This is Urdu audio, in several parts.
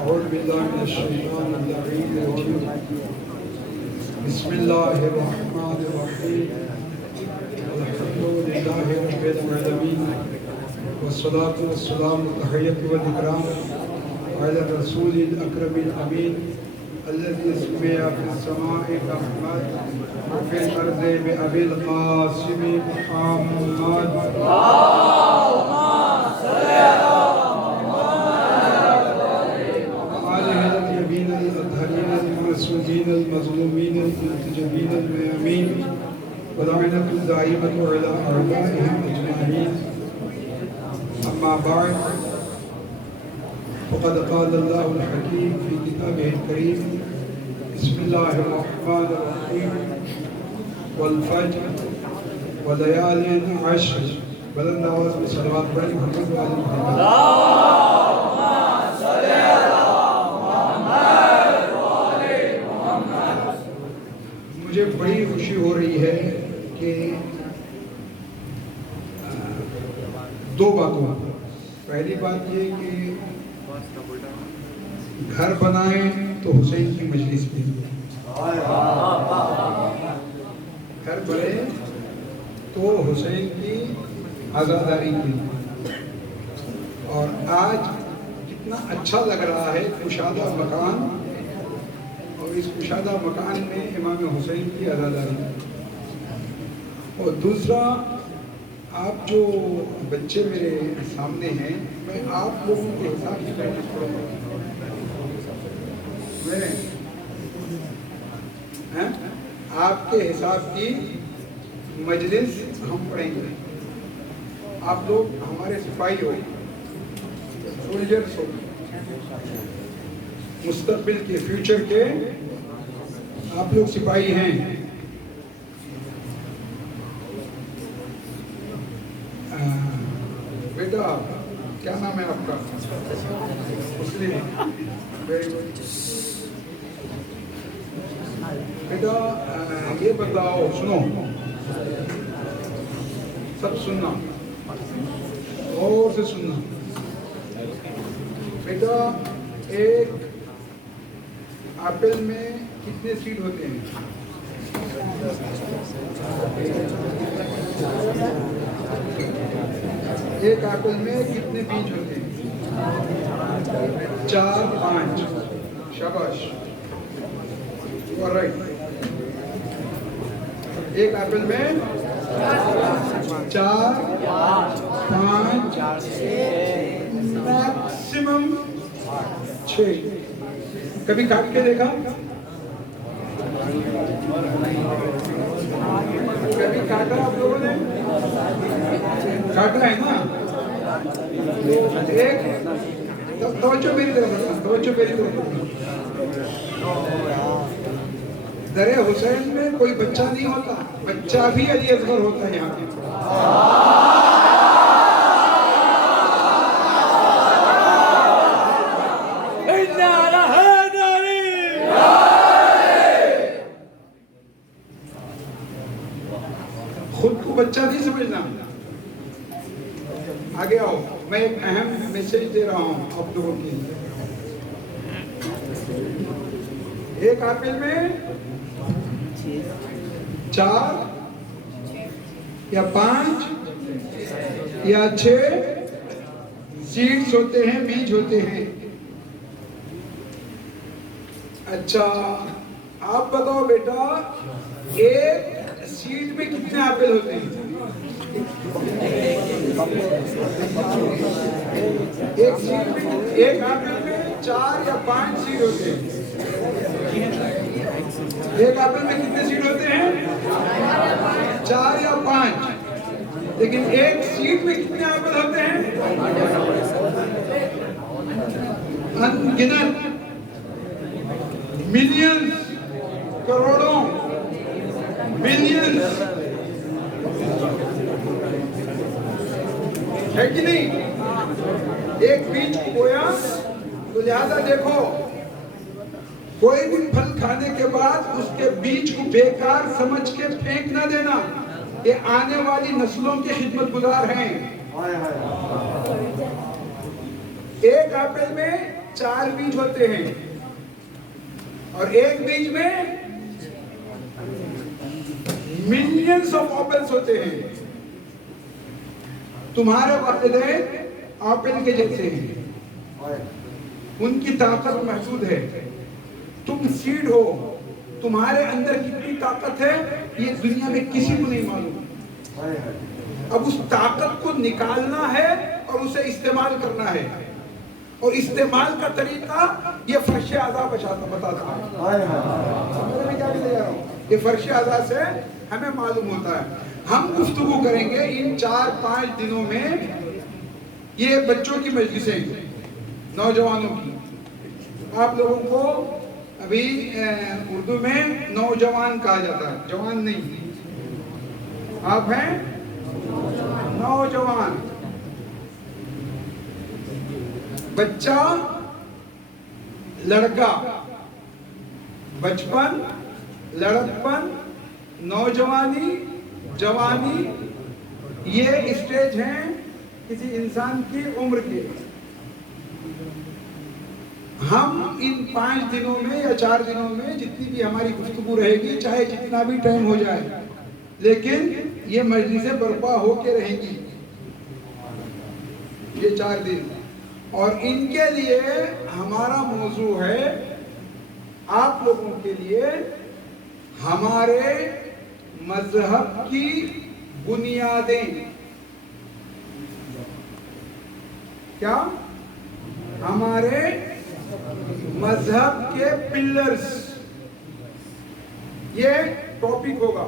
أعوذ بالله من الشيطان اللعين الرجيم بسم الله الرحمن الرحيم الحمد لله رب العالمين والصلاة والسلام التحية والإكرام على الرسول الأكرم الأمين الذي سمي في السماء كأحمد وفي الأرض بأبي القاسم محمد المسعودين المظلومين المنتجبين الميامين ولعنة الدائمة على أعدائهم أجمعين أما بعد فقد قال الله الحكيم في كتابه الكريم بسم الله الرحمن الرحيم والفجر وليال عشر بلند آواز میں صلوات پڑھیں محمد وآل محمد مجھے بڑی خوشی ہو رہی ہے کہ دو باتوں پہلی بات یہ کہ گھر بنائیں تو حسین کی مجلس میں گھر بنے تو حسین کی عزاداری کی اور آج کتنا اچھا لگ رہا ہے کشادہ مکان اور اس کشادہ مکان میں امام حسین کی عزاداری اور دوسرا آپ جو بچے میرے سامنے ہیں میں آپ لوگوں کے حساب سے پریکٹس کروں گا آپ کے حساب کی مجلس ہم پڑھیں گے آپ لوگ ہمارے سپاہی ہو سولجرز ہو مستقبل کے فیوچر کے آپ لوگ سپاہی ہیں بیٹا کیا نام ہے آپ کا مسلم ویری گڈ بیٹا یہ بتاؤ سنو سب سننا اور سے سننا بیٹا ایک ایپل میں کتنے سیڈ ہوتے ہیں ایک ایپل میں کتنے بیج ہوتے ہیں 4 5 شاباش یو آر رائٹ ایک ایپل میں 4 5 میکسیمم 6 کبھی کاٹ کے دیکھا کبھی کاٹا آپ لوگوں نے کاٹا ہے نا ایک توجہ میری طرف در حسین میں کوئی بچہ نہیں ہوتا بچہ بھی علی اصغر ہوتا ہے یہاں پہ خود کو بچہ نہیں سمجھنا آگے آؤ میں ایک اہم میسج دے رہا ہوں آپ لوگوں کے لیے ایک ایپل میں 4 یا 5 یا 6 سیڈز ہوتے ہیں بیج ہوتے ہیں اچھا آپ بتاؤ بیٹا ایک سیٹ میں کتنے ایپل ہوتے ہیں؟ ایک سیٹ میں ایک ایپل میں 4 یا 5 سیٹ ہوتے ہیں. ایک ایپل میں کتنے سیٹ ہوتے ہیں؟ 4 یا 5. لیکن ایک سیٹ میں کتنے ایپل ہوتے ہیں؟ انگنت ملینز کروڑوں بلینز ہے کہ نہیں؟ ایک بیج کو بویا تو لہذا دیکھو کوئی بھی پھل کھانے کے بعد اس کے بیج کو بیکار سمجھ کے پھینک نہ دینا. یہ آنے والی نسلوں کے خدمت گزار ہیں. ایک ایپل میں 4 بیج ہوتے ہیں اور ایک بیج میں ملینز آف ایپلز ہوتے ہیں. تمہارے والدین ایپل کے جیسے ہیں, ان کی طاقت محدود ہے. تم سیڈ ہو, تمہارے اندر کتنی طاقت ہے یہ دنیا میں کسی کو نہیں معلوم. اب اس طاقت کو نکالنا ہے اور اسے استعمال کرنا ہے, اور استعمال کا طریقہ یہ فرش اعضاء بتاتا ہے. یہ فرش اعضاء سے ہمیں معلوم ہوتا ہے. ہم گفتگو کریں گے ان 4-5 دنوں میں. یہ بچوں کی مجلسیں, نوجوانوں کی. آپ لوگوں کو ابھی اردو میں نوجوان کہا جاتا ہے, جوان نہیں. آپ ہیں نوجوان. بچہ, لڑکا, بچپن, لڑکپن, نوجوانی, جوانی, یہ اسٹیج ہیں کسی انسان کی عمر کے. ہم ان 5 دنوں میں یا 4 دنوں میں جتنی بھی ہماری گفتگو رہے گی, چاہے جتنا بھی ٹائم ہو جائے, لیکن یہ مجلسیں برپا ہو کے رہیں گی یہ 4 دن. اور ان کے لیے ہمارا موضوع ہے, آپ لوگوں کے لیے, ہمارے مذہب کی بنیادیں. کیا؟ ہمارے مذہب کے پلرز. یہ ٹاپک ہوگا,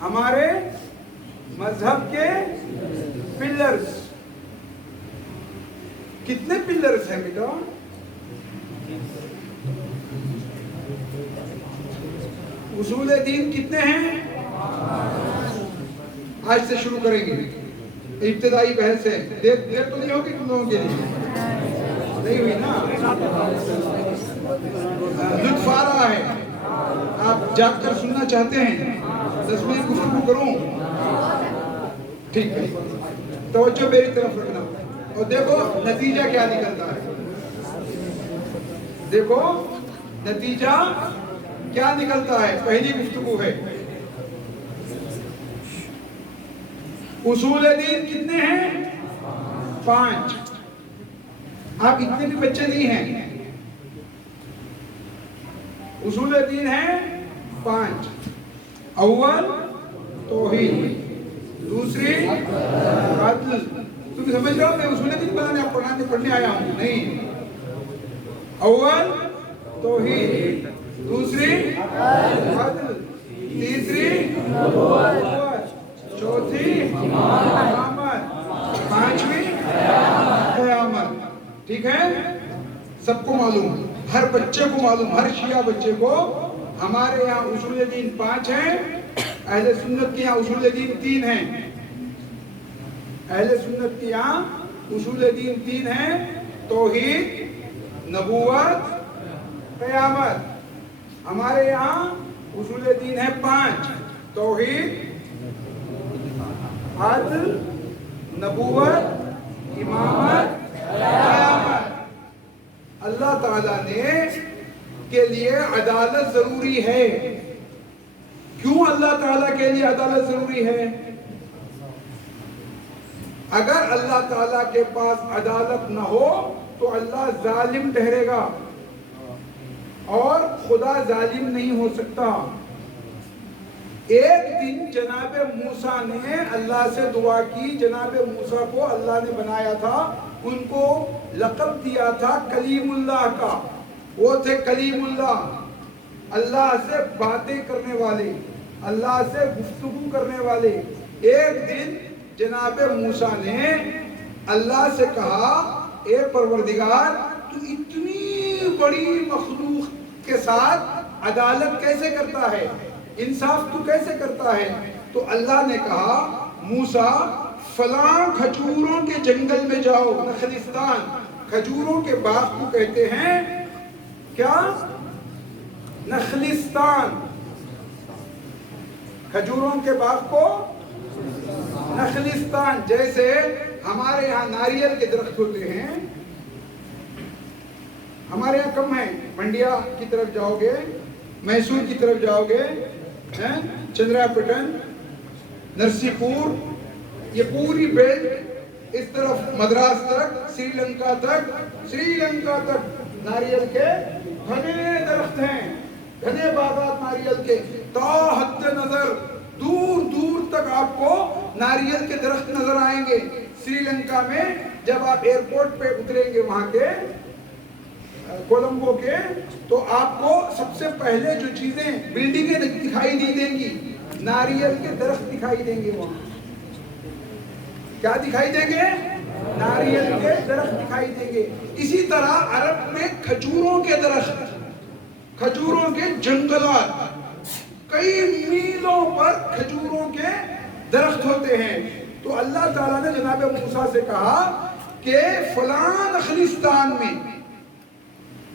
ہمارے مذہب کے پلرز. کتنے پلرز ہیں بیٹا؟ اصول دین کتنے ہیں؟ آج سے شروع کریں گے. ابتدائی بحث ہے. دیر تو نہیں ہوگی تم لوگوں کے لیے؟ نہیں ہوئی نا؟ لطف آ رہا ہے. آپ جاگ کر سننا چاہتے ہیں؟ 10 منٹ گفتگو کروں؟ ٹھیک ہے, توجہ میری طرف رکھنا اور دیکھو نتیجہ کیا نکلتا ہے. دیکھو نتیجہ کیا نکلتا ہے. پہلی گفتگو ہے, اصول دین کتنے ہیں؟ 5. آپ اتنے بھی بچے نہیں ہیں. اصول دین ہیں 5. اول توحید, دوسری عدل. تم سمجھ رہے ہو میں اصول دین بنانے پڑھنے آیا ہوں؟ نہیں. اول توحید, دوسری عدل, تیسری نبوت, چوتھی امامت, 5ویں قیامت. ٹھیک ہے, سب کو معلوم, ہر بچے کو معلوم, ہر شیعہ بچے کو. ہمارے یہاں اصول دین 5 ہیں, اہل سنت کے یہاں اصول دین 3 ہیں. اہل سنت کے یہاں اصول دین 3 ہیں, توحید, نبوت, قیامت. ہمارے یہاں اصول دین ہے 5, توحید, عدل, نبوت, امامت, قیامت. اللہ تعالیٰ نے کے لیے عدالت ضروری ہے. کیوں اللہ تعالیٰ کے لیے عدالت ضروری ہے؟ اگر اللہ تعالیٰ کے پاس عدالت نہ ہو تو اللہ ظالم ٹھہرے گا, اور خدا ظالم نہیں ہو سکتا. ایک دن جناب موسیٰ نے اللہ سے دعا کی. جناب موسیٰ کو اللہ نے بنایا تھا, ان کو لقب دیا تھا کلیم اللہ کا. وہ تھے کلیم اللہ, اللہ سے باتیں کرنے والے, اللہ سے گفتگو کرنے والے. ایک دن جناب موسیٰ نے اللہ سے کہا, اے پروردگار, تو اتنی بڑی مخلوق کے ساتھ عدالت کیسے کرتا ہے, انصاف تو کیسے کرتا ہے؟ تو اللہ نے کہا, موسیٰ فلاں کھجوروں کے جنگل میں جاؤ, نخلستان, کھجوروں کے باغ کو کہتے ہیں کیا؟ نخلستان. کھجوروں کے باغ کو نخلستان. جیسے ہمارے یہاں ناریل کے درخت ہوتے ہیں, ہمارے یہاں کم ہیں. منڈیا کی طرف جاؤ گے, میسور کی طرف جاؤ گے, چندرا پٹن, نرسی پور, یہ پوری بیلٹ اس طرف مدراس تک, سری لنکا تک ناریل کے گھنے درخت ہیں, گھنے باغات ناریل کے. تا حد نظر دور دور تک آپ کو ناریل کے درخت نظر آئیں گے. سری لنکا میں جب آپ ایئرپورٹ پہ اتریں گے وہاں کے کولمبو کے, تو آپ کو سب سے پہلے جو چیزیں بلڈنگیں دکھائی نہیں دیں گی, ناریل کے درخت دکھائی دیں گے. وہاں کیا دکھائی دیں گے؟ ناریل کے درخت دکھائی دیں گے. اسی طرح عرب میں کھجوروں کے درخت, کھجوروں کے جنگلات, کئی میلوں پر کھجوروں کے درخت ہوتے ہیں. تو اللہ تعالیٰ نے جناب موسیٰ سے کہا کہ فلاں نخلستان میں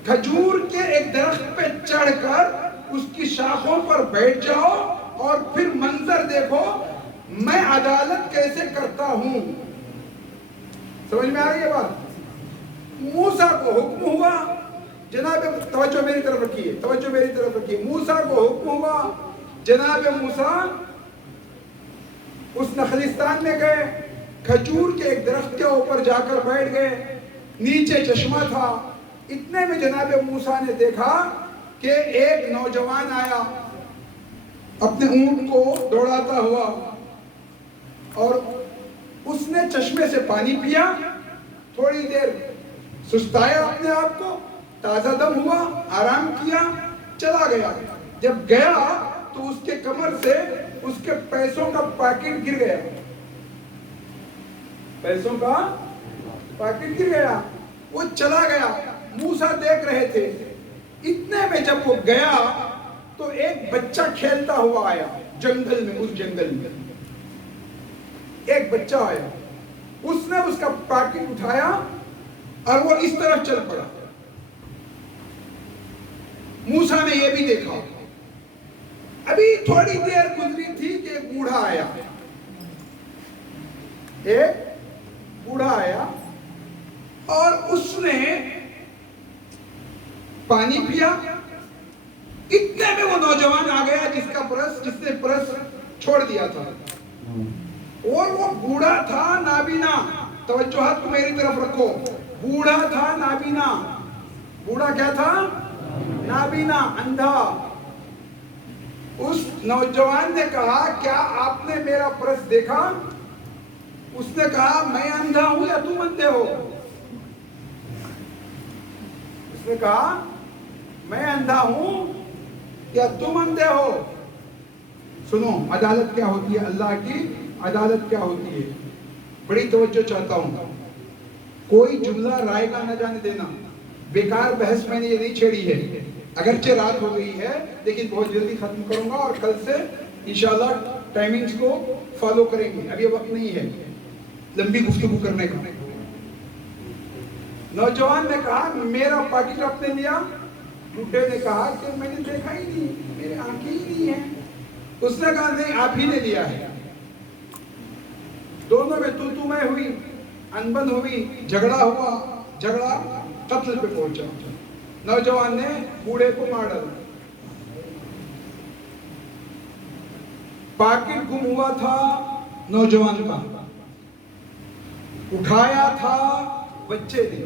کھجور کے ایک درخت پہ چڑھ کر اس کی شاخوں پر بیٹھ جاؤ اور پھر منظر دیکھو میں عدالت کیسے کرتا ہوں. سمجھ میں آ رہی ہے بات؟ موسیٰ کو حکم ہوا, جناب توجہ میری طرف رکھیے, موسیٰ کو حکم ہوا, جناب موسیٰ اس نخلستان میں گئے, کھجور کے ایک درخت کے اوپر جا کر بیٹھ گئے, نیچے چشمہ تھا. اتنے میں جناب موسیٰ نے دیکھا کہ ایک نوجوان آیا اپنے اونٹ کو دوڑاتا ہوا, اور اس نے چشمے سے پانی پیا, تھوڑی دیر سستایا اپنے آپ کو, تازہ دم ہوا, آرام کیا, چلا گیا. جب گیا تو اس کے کمر سے اس کے پیسوں کا پیکٹ گر گیا, پیسوں کا پیکٹ گر گیا, وہ چلا گیا. موسیٰ دیکھ رہے تھے. اتنے میں جب وہ گیا تو ایک بچہ کھیلتا ہوا آیا جنگل میں, اس جنگل میں ایک بچہ آیا, اس نے اس کا پیکٹ اٹھایا اور وہ اس طرف چل پڑا. موسیٰ نے یہ بھی دیکھا. ابھی تھوڑی دیر گزری تھی کہ ایک بوڑھا آیا, اور اس نے پانی پیا. اتنے میں وہ نوجوان آ گیا جس نے پرس چھوڑ دیا تھا, اور وہ بوڑھا تھا نابینا. توجہات کو میری طرف رکھو, بوڑھا تھا نابینا. بوڑھا کیا تھا؟ نابینا, اندھا. اس نوجوان نے کہا کیا آپ نے میرا پرس دیکھا؟ اس نے کہا میں اندھا ہوں یا تم اندھے ہو؟ اس نے کہا میں اندھا ہوں یا تم اندھے ہو؟ سنو عدالت کیا ہوتی ہے, اللہ کی عدالت کیا ہوتی ہے. بڑی توجہ چاہتا ہوں, کوئی جملہ رائے کا نہ جانے دینا. بیکار بحث میں نے یہ نہیں چھیڑی ہے, اگرچہ رات ہو گئی ہے لیکن بہت جلدی ختم کروں گا, اور کل سے انشاءاللہ ٹائمنگز کو فالو کریں گے. اب یہ وقت نہیں ہے لمبی گفتگو کرنے کا. نوجوان نے کہا میرا پیکٹ آپ نے لیا؟ بوڑھے نے کہا کہ میں نے دیکھا ہی نہیں, میرے آنکھیں ہی نہیں ہیں. اس نے کہا نہیں آپ ہی نے لیا ہے. دونوں میں تو میں ہوئی, انبن ہوئی, جھگڑا ہوا, جھگڑا قتل پہ پہنچا. نوجوان نے بوڑھے کو مار ڈالا. پیکٹ گم ہوا تھا نوجوان کا, اٹھایا تھا بچے نے.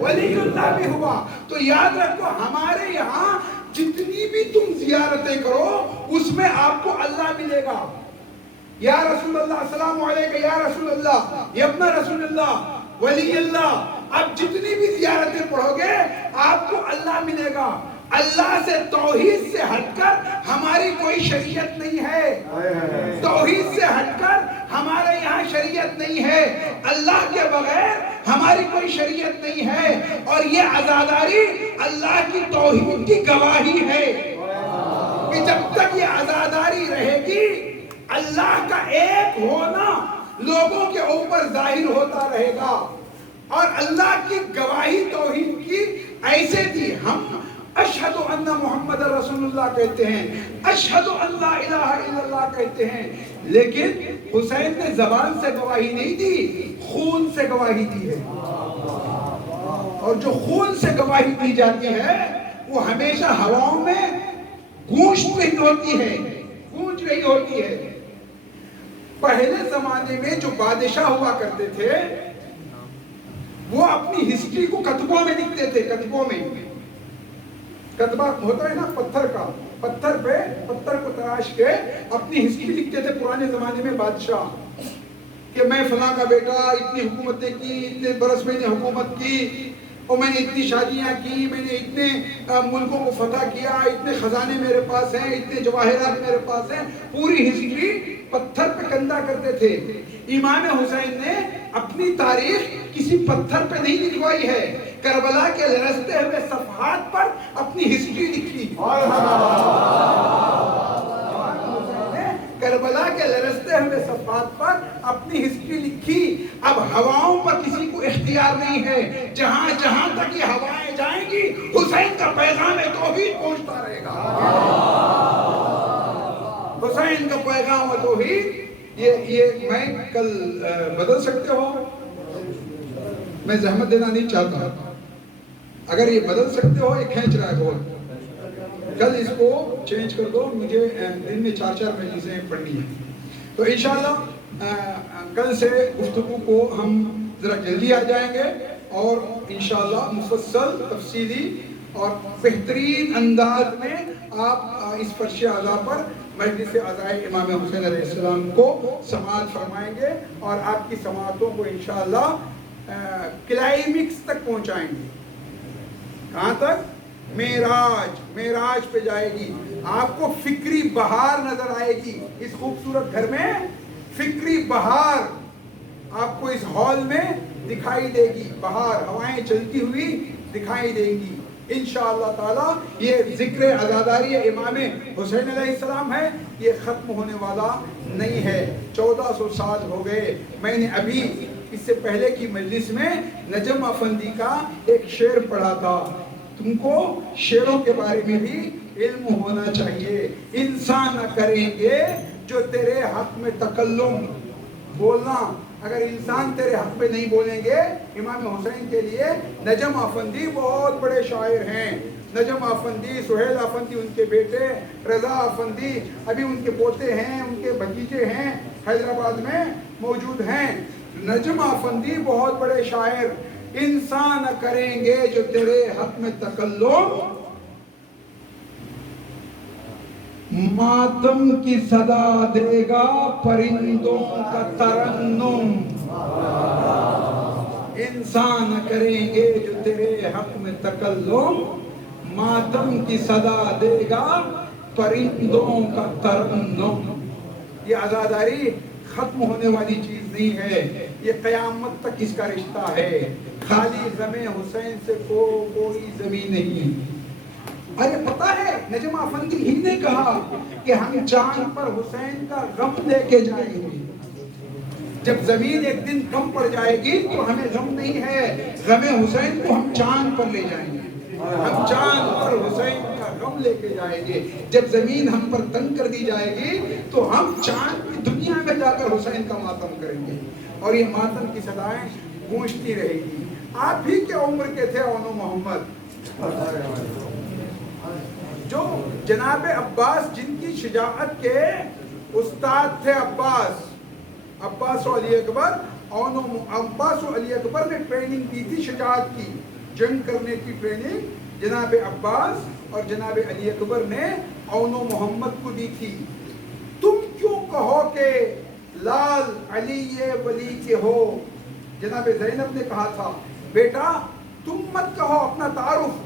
ولی اللہ بھی ہوا. تو یاد رکھو ہمارے یہاں جتنی بھی تم زیارتیں کرو اس میں آپ کو اللہ ملے گا. یا رسول اللہ السلام علیکم، یا رسول اللہ، یا ابن رسول اللہ، ولی اللہ. آپ جتنی بھی زیارتیں پڑھو گے آپ کو اللہ ملے گا. اللہ سے توحید سے ہٹ کر ہماری کوئی شریعت نہیں ہے. توحید سے ہٹ کر ہمارے یہاں شریعت نہیں ہے. اللہ کے بغیر ہماری کوئی شریعت نہیں ہے. اور یہ عزاداری اللہ کی توحید کی گواہی ہے کہ جب تک یہ عزاداری رہے گی اللہ کا ایک ہونا لوگوں کے اوپر ظاہر ہوتا رہے گا. اور اللہ کی گواہی توحید کی ایسے دی. ہم اشہد ان محمد رسول اللہ کہتے ہیں، اشہد ان لا الہ الا اللہ کہتے ہیں، لیکن حسین نے زبان سے گواہی نہیں دی، خون سے گواہی دی ہے. اور جو خون سے گواہی دی جاتی ہے وہ ہمیشہ ہواؤں میں گونج رہی ہوتی ہے، گونج رہی ہوتی ہے. پہلے زمانے میں جو بادشاہ ہوا کرتے تھے وہ اپنی ہسٹری کو کتبوں میں لکھتے تھے. کتبوں میں کتبہ ہوتا ہے نا پتھر کا، پتھر پہ پتھر کو تراش کے اپنی ہسٹری لکھتے تھے پرانے زمانے میں بادشاہ کہ میں فلاں کا بیٹا، اتنی حکومتیں کی، اتنے برس میں نے حکومت کی، اور میں نے اتنی شادیاں کی، میں نے اتنے ملکوں کو فتح کیا، اتنے خزانے میرے پاس ہیں، اتنے جواہرات میرے پاس ہیں. پوری ہسٹری پتھر پہ کندہ کرتے تھے. امام حسین نے اپنی تاریخ کسی پتھر پہ نہیں لکھوائی ہے، کربلا کے لرزتے ہوئے صفحات پر اپنی ہسٹری لکھی. کربلا کے لرزتے ہوئے صفحات پر اپنی ہسٹری لکھی. اب ہواؤں پر کسی کو اختیار نہیں ہے. جہاں جہاں تک یہ ہوائیں جائیں گی حسین کا پیغام توحید پہنچتا رہے گا. حسین کا پیغام توحید. یہ میں کل بدل سکتے ہو، میں زحمت دینا نہیں چاہتا. اگر یہ بدل سکتے ہو، یہ کھینچ رہا ہے بہت، کل اس کو چینج کر دو. مجھے دن میں 4 مجلسیں پڑھنی ہیں. تو انشاءاللہ کل سے گفتگو کو ہم ذرا جلدی آ جائیں گے اور انشاءاللہ مفصل تفصیلی اور بہترین انداز میں آپ اس فرش عزا پر مجلس عزائے امام حسین علیہ السلام کو سماعت فرمائیں گے اور آپ کی سماعتوں کو انشاءاللہ کلائمیکس تک پہنچائیں گے. کہاں تک؟ معراج پہ جائے گی. آپ کو فکری بہار نظر آئے گی اس خوبصورت گھر میں. فکری بہار آپ کو اس ہال میں دکھائی دے گی. بہار ہوائیں چلتی ہوئی دکھائی دے گی انشاءاللہ تعالی. یہ ذکر عزاداری امام حسین علیہ السلام ہے، یہ ختم ہونے والا نہیں ہے. 1400 سال ہو گئے. میں نے ابھی اس سے پہلے کی مجلس میں نجم افندی کا ایک شعر پڑھا تھا. تم کو شعروں کے بارے میں بھی علم ہونا چاہیے. انسان کریں گے جو تیرے حق میں تکلم بولنا. اگر انسان تیرے حق میں نہیں بولیں گے. امام حسین کے لیے نجم افندی بہت بڑے شاعر ہیں. نجم افندی، سہیل افندی ان کے بیٹے، رضا افندی ابھی ان کے پوتے ہیں، ان کے بھتیجے ہیں، حیدرآباد میں موجود ہیں. نجم افندی بہت بڑے شاعر. انسان کریں گے جو تیرے حق میں تکلم، ماتم کی صدا دے گا پرندوں کا ترنم. انسان کریں گے جو تیرے حق میں تکلم، ماتم کی صدا دے گا پرندوں کا ترنم. یہ عزاداری ختم ہونے والی چیز نہیں ہے، یہ قیامت تک اس کا رشتہ ہے. خالی غم حسین سے کوئی زمین نہیں. ارے پتا ہے نجم افندی ہی نے کہا کہ ہم چاند پر حسین کا غم لے کے جائیں گے. جب زمین ایک دن کم پڑ جائے گی تو ہمیں غم نہیں ہے، غم حسین کو ہم چاند پر لے جائیں گے. ہم چاند پر حسین کا غم لے کے جائیں گے. جب زمین ہم پر تنگ کر دی جائے گی تو ہم چاند کی دنیا میں جا کر حسین کا ماتم کریں گے اور یہ ماتم کی صدائیں گونجتی رہے گی. آپ ہی کے عمر کے تھے اونو محمد، جو جناب عباس جن کی شجاعت کے استاد تھے. عباس و علی اکبر، عباس و علی اکبر نے ٹریننگ دی تھی شجاعت کی. جنگ کرنے کی ٹریننگ جناب عباس اور جناب علی اکبر نے اون و محمد کو دی تھی. تم کیوں کہو کہ لال علی ولی کے ہو. جناب زینب نے کہا تھا بیٹا تم مت کہو اپنا تعارف.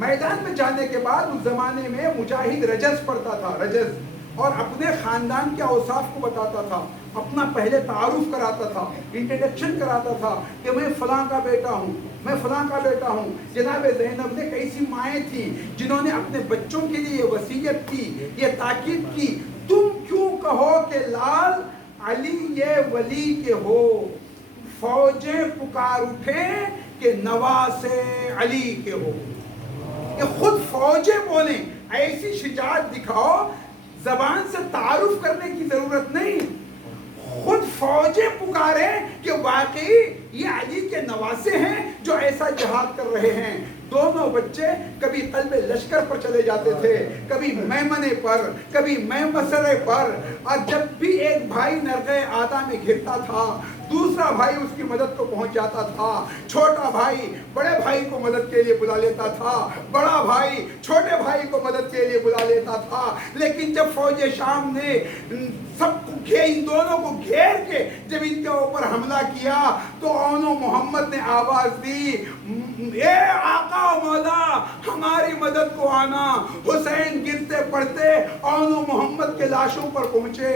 میدان میں جانے کے بعد اس زمانے میں مجاہد رجز پڑھتا تھا, رجز, اور اپنے خاندان کے اوصاف کو بتاتا تھا, اپنا پہلے تعارف کراتا تھا, انٹروڈکشن کراتا تھا کہ میں فلاں کا بیٹا ہوں, میں فلاں کا بیٹا ہوں. جناب زینب نے کئی سی مائیں تھیں جنہوں نے اپنے بچوں کے لیے یہ وصیت کی, یہ تاکید کی, تم کیوں کہو کہ لال علی ولی کے ہو. فوجیں پکار اٹھے کہ نواسے علی کے ہو. کہ خود فوجیں بولیں, ایسی شجاعت دکھاؤ, زبان سے تعارف کرنے کی ضرورت نہیں, خود فوجیں پکاریں کہ واقعی یہ علی کے نواسے ہیں جو ایسا جہاد کر رہے ہیں. دونوں بچے کبھی قلب لشکر پر چلے جاتے تھے, کبھی میمنے پر, کبھی میمسرے پر, اور جب بھی ایک بھائی نرغے آدھا میں گرتا تھا دوسرا بھائی اس کی مدد کو پہنچ جاتا تھا. چھوٹا بھائی بڑے بھائی کو مدد کے لیے بلا لیتا تھا, بڑا بھائی چھوٹے بھائی کو مدد کے لیے بلا لیتا تھا. لیکن جب فوج شام نے سب کو ان دونوں کو گھیر کے جب ان کے اوپر حملہ کیا تو اون و محمد نے آواز دی, اے آقا و مولا ہماری مدد کو آنا. حسین گرتے پڑتے اون و محمد کے لاشوں پر پہنچے,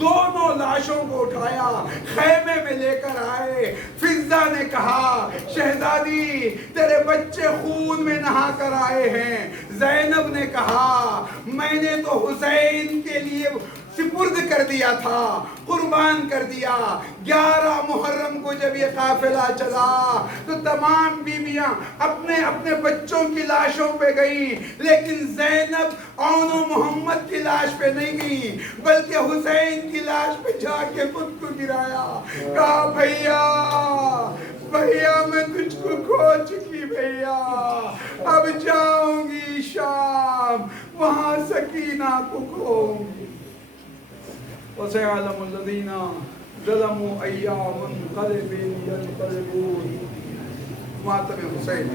دونوں لاشوں کو اٹھایا, خیمے میں لے کر آئے. فضہ نے کہا شہزادی تیرے بچے خون میں نہا کر آئے ہیں. زینب نے کہا میں نے تو حسین کے لیے سپرد کر دیا تھا, قربان کر دیا. 11 محرم کو جب یہ قافلہ چلا تو تمام بیویاں اپنے اپنے بچوں کی لاشوں پہ گئیں, لیکن زینب اون و محمد کی لاش پہ نہیں گئی بلکہ حسین کی لاش پہ جا کے خود کو گرایا. کہا بھیا بھیا میں تجھ کو کھو چکی بھیا, اب جاؤں گی شام وہاں سکینہ کو کھوؤں گی. وَسَيَعْلَمُ الَّذِينَ ظَلَمُوا أَيَّ مُنْقَلِبٍ يَنْقَلِبُونَ. ماتم حسین.